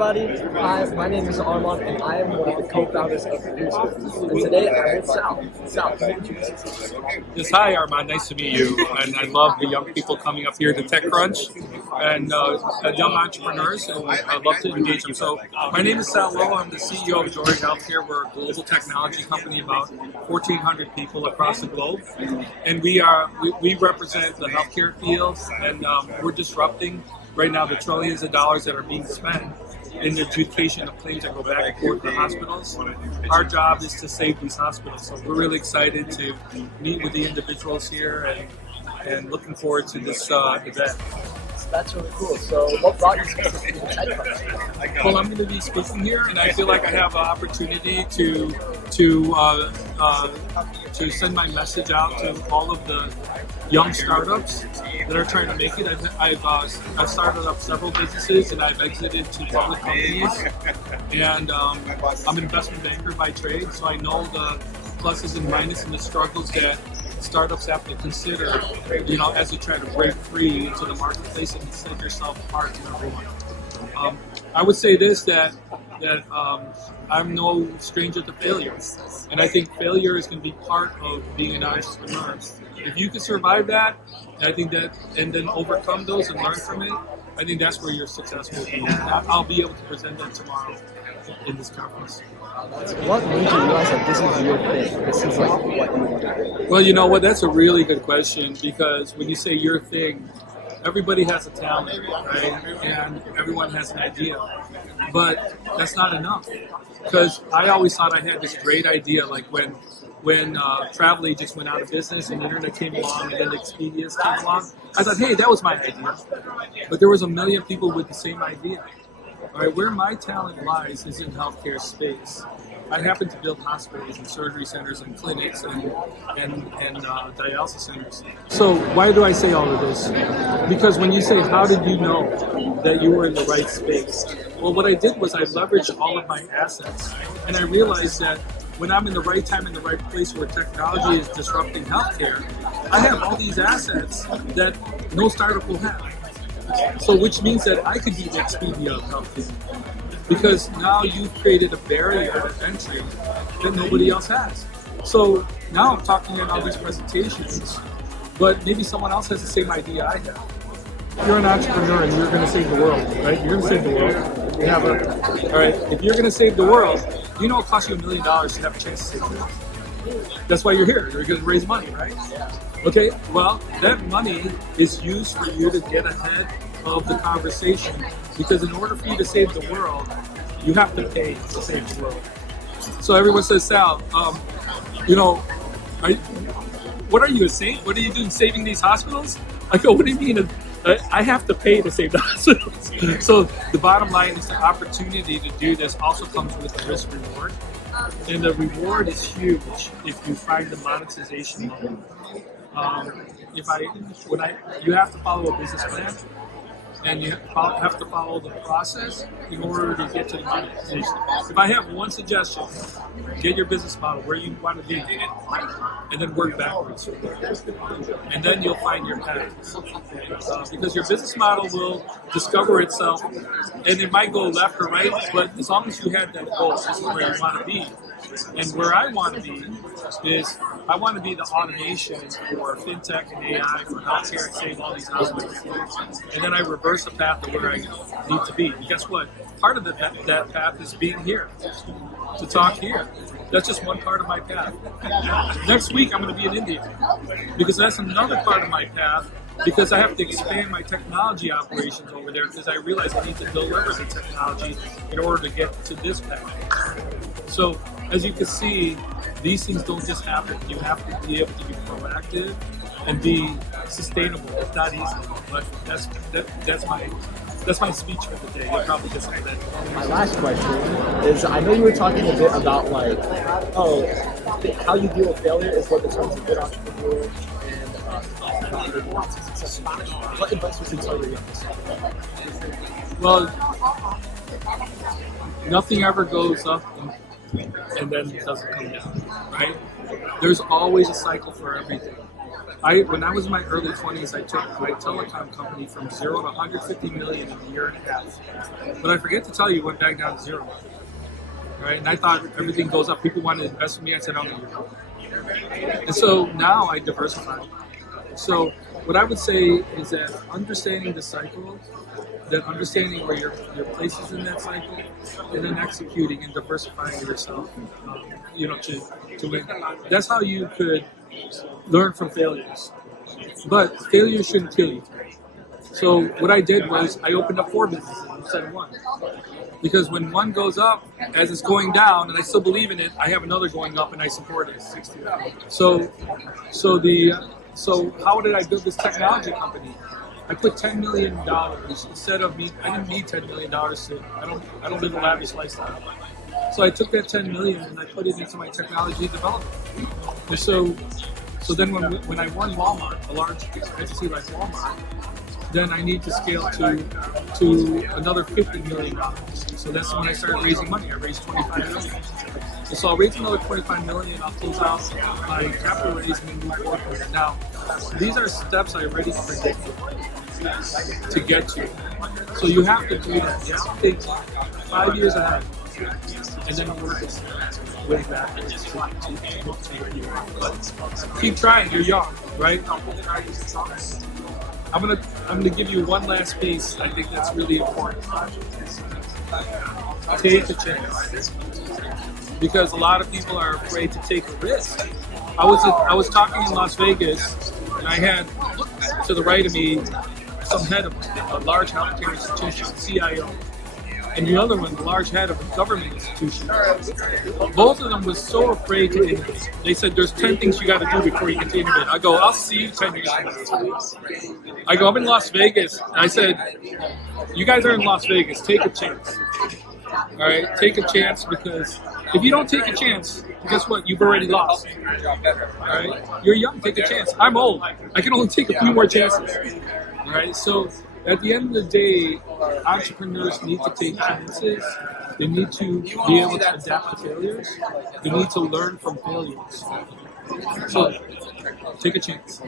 everybody. Hi, my name is Armand, and I am one of the co-founders of Producers. And today I'm with Sal. Sal, can you introduce yourself? Yes, hi Armand, nice to meet you. And I love the young people coming up here to TechCrunch and young entrepreneurs, and I'd love to engage them. So my name is Sal Lowe. I'm the CEO of Jorie Healthcare. We're a global technology company, about 1,400 people across the globe, and we represent the healthcare field, and we're disrupting right now the trillions of dollars that are being spent in the adjudication of claims that go back and forth to hospitals. Our job is to save these hospitals. So we're really excited to meet with the individuals here and looking forward to this event. That's really cool. So what brought you specifically to TechCrunch? Well, I'm going to be speaking here, and I feel like I have an opportunity to send my message out to all of the young startups that are trying to make it. I've started up several businesses, and I've exited to public companies. And I'm an investment banker by trade, so I know the pluses and minuses and the struggles that startups have to consider, as you try to break free into the marketplace and set yourself apart from everyone. I would say this, that I'm no stranger to failure, and I think failure is going to be part of being an entrepreneur. If you can survive that, I think that, and then overcome those and learn from it, I think that's where your success will be. And I'll be able to present that tomorrow in this conference. What made you realize that this is your thing? This is like what you want to do? Well, you know what? That's a really good question, because when you say your thing, everybody has a talent, right? And everyone has an idea. But that's not enough. Because I always thought I had this great idea, like when travel agents went out of business and the internet came along and then the Expedias came along, I thought, hey, that was my idea. But there was a million people with the same idea. All right, where my talent lies is in healthcare space. I happen to build hospitals and surgery centers and clinics and dialysis centers. So why do I say all of this? Because when you say, how did you know that you were in the right space? Well, what I did was I leveraged all of my assets, and I realized that when I'm in the right time in the right place where technology is disrupting healthcare, I have all these assets that no startup will have. So which means that I could be the Expedia of healthcare, because now you've created a barrier of entry that nobody else has. So now I'm talking in all these presentations, but maybe someone else has the same idea I have. You're an entrepreneur and you're going to save the world, right? You're going to save the world. All right. If you're going to save the world, it costs you $1 million to have a chance to save the world. That's why you're here. You're going to raise money, right? Okay. Well, that money is used for you to get ahead of the conversation, because in order for you to save the world, you have to pay to save the world. So everyone says, Sal, what are you, a saint? What are you doing saving these hospitals? I go, what do you mean? I have to pay to save the hospitals. So the bottom line is the opportunity to do this also comes with a risk reward. And the reward is huge if you find the monetization level. You have to follow a business plan, and you have to follow the process in order to get to the monetization. If I have one suggestion, get your business model where you want to be, and then work backwards. And then you'll find your path. Because your business model will discover itself, and it might go left or right, but as long as you have that goal, this is where you want to be. And where I want to be is, I want to be the automation for fintech and AI for healthcare and save all these hospitals. And then I reverse the path to where I need to be. And guess what? Part of that path is being here, to talk here. That's just one part of my path. Next week I'm going to be in India, because that's another part of my path, because I have to expand my technology operations over there, because I realize I need to deliver the technology in order to get to this path. So as you can see, these things don't just happen. You have to be able to be proactive and be sustainable. It's not easy, but that's my speech for the day. You'll probably just say that. My last question is, I know you were talking a bit about how you deal with failure is what determines a good entrepreneur and not maybe not so successful. What advice would you tell your youngest? Well, nothing ever goes up and then it doesn't come down, right? There's always a cycle for everything. When I was in my early 20s, I took my telecom company from 0 to 150 million in a year and a half. But I forget to tell you, it went back down to 0. Right? And I thought everything goes up. People wanted to invest in me. I said, I'm going to. And so now I diversify. So what I would say is that understanding the cycle, then understanding where your place is in that cycle, and then executing and diversifying yourself, to win. That's how you could learn from failures. But failure shouldn't kill you. So what I did was I opened up 4 businesses instead of 1. Because when one goes up, as it's going down, and I still believe in it, I have another going up, and I support it. So how did I build this technology company? I put $10 million instead of me. I didn't need $10 million to. I don't live a lavish lifestyle. So I took that $10 million and I put it into my technology development. And so then when I won Walmart, a large entity like Walmart, then I need to scale to another $50 million. So that's when I started raising money. I raised $25 million. And so I'll raise another $25 million. I'll close out my capital raise and then move forward with it. Now, these are steps I already predicted to get to. So you have to do that. You have to think 5 years ahead, and then work way backwards to where you are. But keep trying. You're young, right? I'm gonna give you one last piece. I think that's really important. Take a chance, because a lot of people are afraid to take a risk. I was talking in Las Vegas, and I had to the right of me some head of a large healthcare institution, CIO, and the other one, the large head of a government institution. Both of them was so afraid to innovate. They said, there's 10 things you got to do before you get to innovate. I go, I'll see you 10 years from now. I go, I'm in Las Vegas. And I said, you guys are in Las Vegas. Take a chance. All right? Take a chance, because if you don't take a chance, guess what? You've already lost. All right? You're young. Take a chance. I'm old. I can only take a few more chances. All right? So at the end of the day, entrepreneurs need to take chances. They need to be able to adapt to failures. They need to learn from failures. So take a chance.